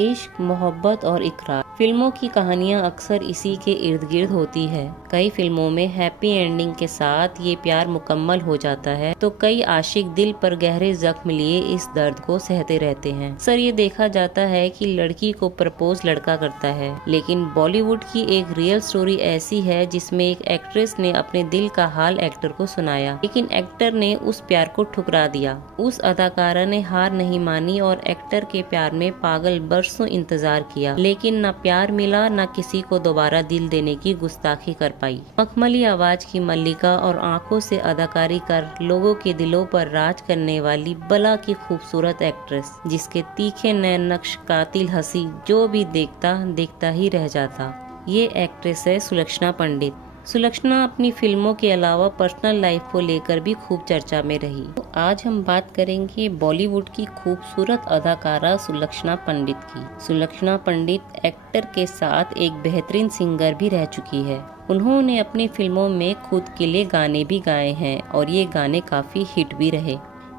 इश्क, मोहब्बत और इकरार। फिल्मों की कहानियां अक्सर इसी के इर्द गिर्द होती है। कई फिल्मों में हैप्पी एंडिंग के साथ ये प्यार मुकम्मल हो जाता है, तो कई आशिक दिल पर गहरे जख्म लिए इस दर्द को सहते रहते हैं। अक्सर ये देखा जाता है कि लड़की को प्रपोज लड़का करता है, लेकिन बॉलीवुड की एक रियल स्टोरी ऐसी है जिसमें एक एक्ट्रेस ने अपने दिल का हाल एक्टर को सुनाया, लेकिन एक्टर ने उस प्यार को ठुकरा दिया। उस अदाकारा ने हार नहीं मानी और एक्टर के प्यार में पागल बरसों इंतजार किया, लेकिन न प्यार मिला, न किसी को दोबारा दिल देने की गुस्ताखी कर पाई। मखमली आवाज की मल्लिका और आंखों से अदाकारी कर लोगों के दिलों पर राज करने वाली बला की खूबसूरत एक्ट्रेस, जिसके तीखे नैन नक्श, कातिल हंसी जो भी देखता ही रह जाता। ये एक्ट्रेस है सुलक्षणा पंडित। सुलक्षणा अपनी फिल्मों के अलावा पर्सनल लाइफ को लेकर भी खूब चर्चा में रही। तो आज हम बात करेंगे बॉलीवुड की खूबसूरत अदाकारा सुलक्षणा पंडित की। सुलक्षणा पंडित एक्टर के साथ एक बेहतरीन सिंगर भी रह चुकी है। उन्होंने अपनी फिल्मों में खुद के लिए गाने भी गाए हैं और ये गाने काफी हिट भी रहे।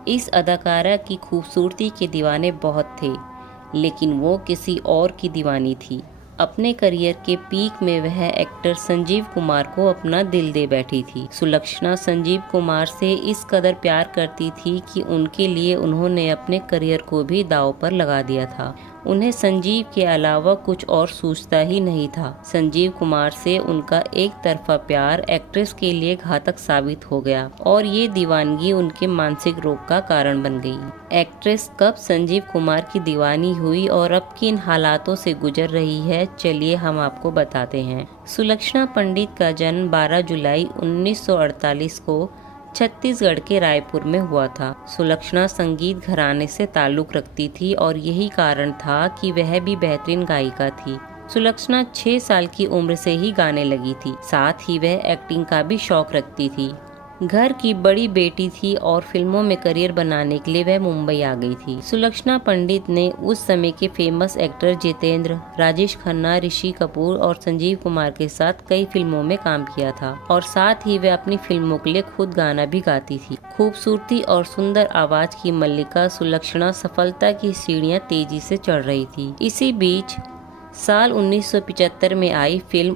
इस अदाकारा की खूबसूरती के दीवाने बहुत थे, लेकिन वो किसी और की दीवानी थी। अपने करियर के पीक में वह एक्टर संजीव कुमार को अपना दिल दे बैठी थी। सुलक्षणा संजीव कुमार से इस कदर प्यार करती थी कि उनके लिए उन्होंने अपने करियर को भी दांव पर लगा दिया था। उन्हें संजीव के अलावा कुछ और सूझता ही नहीं था। संजीव कुमार से उनका एक तरफा प्यार एक्ट्रेस के लिए घातक साबित हो गया और ये दीवानगी उनके मानसिक रोग का कारण बन गई। एक्ट्रेस कब संजीव कुमार की दीवानी हुई और अब किन हालातों से गुजर रही है, चलिए हम आपको बताते हैं। सुलक्षणा पंडित का जन्म 12 जुलाई 1948 को छत्तीसगढ़ के रायपुर में हुआ था। सुलक्षणा संगीत घराने से ताल्लुक रखती थी और यही कारण था कि वह भी बेहतरीन गायिका थी। सुलक्षणा 6 साल की उम्र से ही गाने लगी थी, साथ ही वह एक्टिंग का भी शौक रखती थी। घर की बड़ी बेटी थी और फिल्मों में करियर बनाने के लिए वह मुंबई आ गई थी। सुलक्षणा पंडित ने उस समय के फेमस एक्टर जितेंद्र, राजेश खन्ना, ऋषि कपूर और संजीव कुमार के साथ कई फिल्मों में काम किया था और साथ ही वह अपनी फिल्मों के लिए खुद गाना भी गाती थी। खूबसूरती और सुंदर आवाज की मल्लिका सुलक्षणा सफलता की सीढ़ियां तेजी से चढ़ रही थी। इसी बीच साल 1975 में आई फिल्म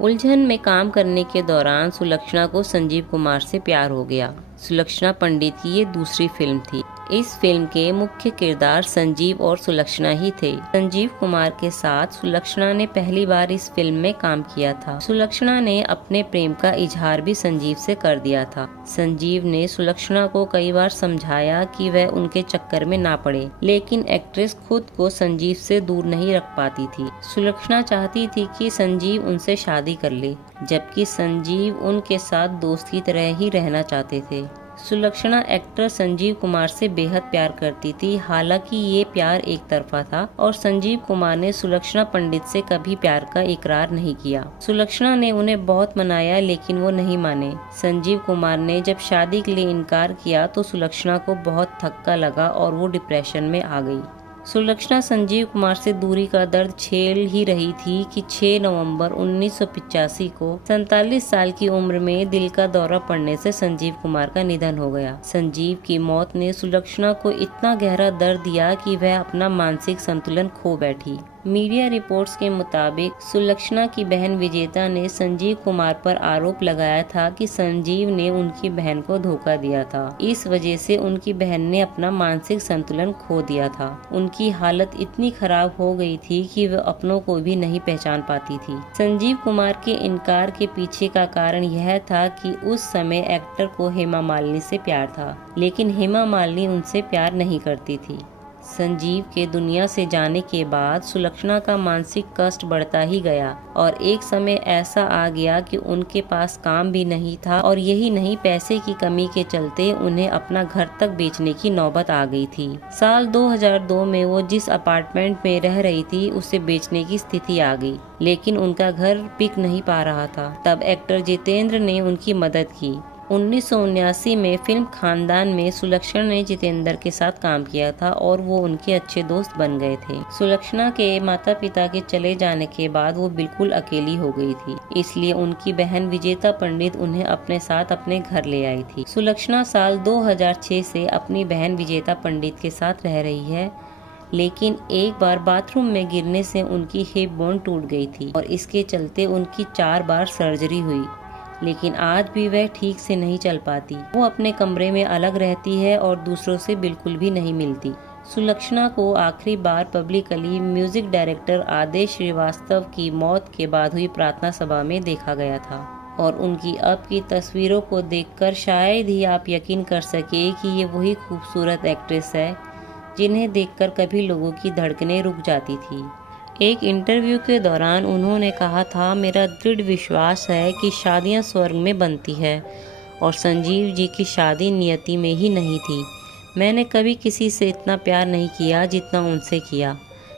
उलझन में काम करने के दौरान सुलक्षणा को संजीव कुमार से प्यार हो गया। सुलक्षणा पंडित की ये दूसरी फिल्म थी। इस फिल्म के मुख्य किरदार संजीव और सुलक्षणा ही थे। संजीव कुमार के साथ सुलक्षणा ने पहली बार इस फिल्म में काम किया था। सुलक्षणा ने अपने प्रेम का इजहार भी संजीव से कर दिया था। संजीव ने सुलक्षणा को कई बार समझाया कि वह उनके चक्कर में ना पड़े, लेकिन एक्ट्रेस खुद को संजीव से दूर नहीं रख पाती थी। सुलक्षणा चाहती थी कि संजीव उनसे शादी कर ले, जबकि संजीव उनके साथ दोस्त की तरह ही रहना चाहते थे। सुलक्षणा एक्टर संजीव कुमार से बेहद प्यार करती थी, हालांकि ये प्यार एक तरफा था और संजीव कुमार ने सुलक्षणा पंडित से कभी प्यार का इकरार नहीं किया। सुलक्षणा ने उन्हें बहुत मनाया, लेकिन वो नहीं माने। संजीव कुमार ने जब शादी के लिए इनकार किया तो सुलक्षणा को बहुत धक्का लगा और वो डिप्रेशन में आ गई। सुलक्षणा संजीव कुमार से दूरी का दर्द झेल ही रही थी कि 6 नवंबर 1985 को 47 साल की उम्र में दिल का दौरा पड़ने से संजीव कुमार का निधन हो गया। संजीव की मौत ने सुलक्षणा को इतना गहरा दर्द दिया कि वह अपना मानसिक संतुलन खो बैठी। मीडिया रिपोर्ट्स के मुताबिक सुलक्षणा की बहन विजेता ने संजीव कुमार पर आरोप लगाया था कि संजीव ने उनकी बहन को धोखा दिया था। इस वजह से उनकी बहन ने अपना मानसिक संतुलन खो दिया था। उनकी हालत इतनी खराब हो गई थी कि वह अपनों को भी नहीं पहचान पाती थी। संजीव कुमार के इनकार के पीछे का कारण यह था कि उस समय एक्टर को हेमा मालिनी से प्यार था, लेकिन हेमा मालिनी उनसे प्यार नहीं करती थी। संजीव के दुनिया से जाने के बाद सुलक्षणा का मानसिक कष्ट बढ़ता ही गया और एक समय ऐसा आ गया कि उनके पास काम भी नहीं था और यही नहीं, पैसे की कमी के चलते उन्हें अपना घर तक बेचने की नौबत आ गई थी। साल 2002 में वो जिस अपार्टमेंट में रह रही थी उसे बेचने की स्थिति आ गई, लेकिन उनका घर बिक नहीं पा रहा था। तब एक्टर जितेंद्र ने उनकी मदद की। 1979 में फिल्म खानदान में सुलक्षणा ने जितेंद्र के साथ काम किया था और वो उनके अच्छे दोस्त बन गए थे। सुलक्षणा के माता पिता के चले जाने के बाद वो बिल्कुल अकेली हो गई थी, इसलिए उनकी बहन विजेता पंडित उन्हें अपने साथ अपने घर ले आई थी। सुलक्षणा साल 2006 से अपनी बहन विजेता पंडित के साथ रह रही है, लेकिन एक बार बाथरूम में गिरने से उनकी हिप बोन टूट गई थी और इसके चलते उनकी 4 बार सर्जरी हुई। लेकिन आज भी वह ठीक से नहीं चल पाती। वो अपने कमरे में अलग रहती है और दूसरों से बिल्कुल भी नहीं मिलती। सुलक्षणा को आखिरी बार पब्लिकली म्यूजिक डायरेक्टर आदेश श्रीवास्तव की मौत के बाद हुई प्रार्थना सभा में देखा गया था और उनकी अब की तस्वीरों को देखकर शायद ही आप यकीन कर सके कि ये वही खूबसूरत एक्ट्रेस है जिन्हें देखकर कभी लोगों की धड़कनें रुक जाती थी। एक इंटरव्यू के दौरान उन्होंने कहा था, मेरा दृढ़ विश्वास है कि शादियां स्वर्ग में बनती है और संजीव जी की शादी नियति में ही नहीं थी। मैंने कभी किसी से इतना प्यार नहीं किया जितना उनसे किया।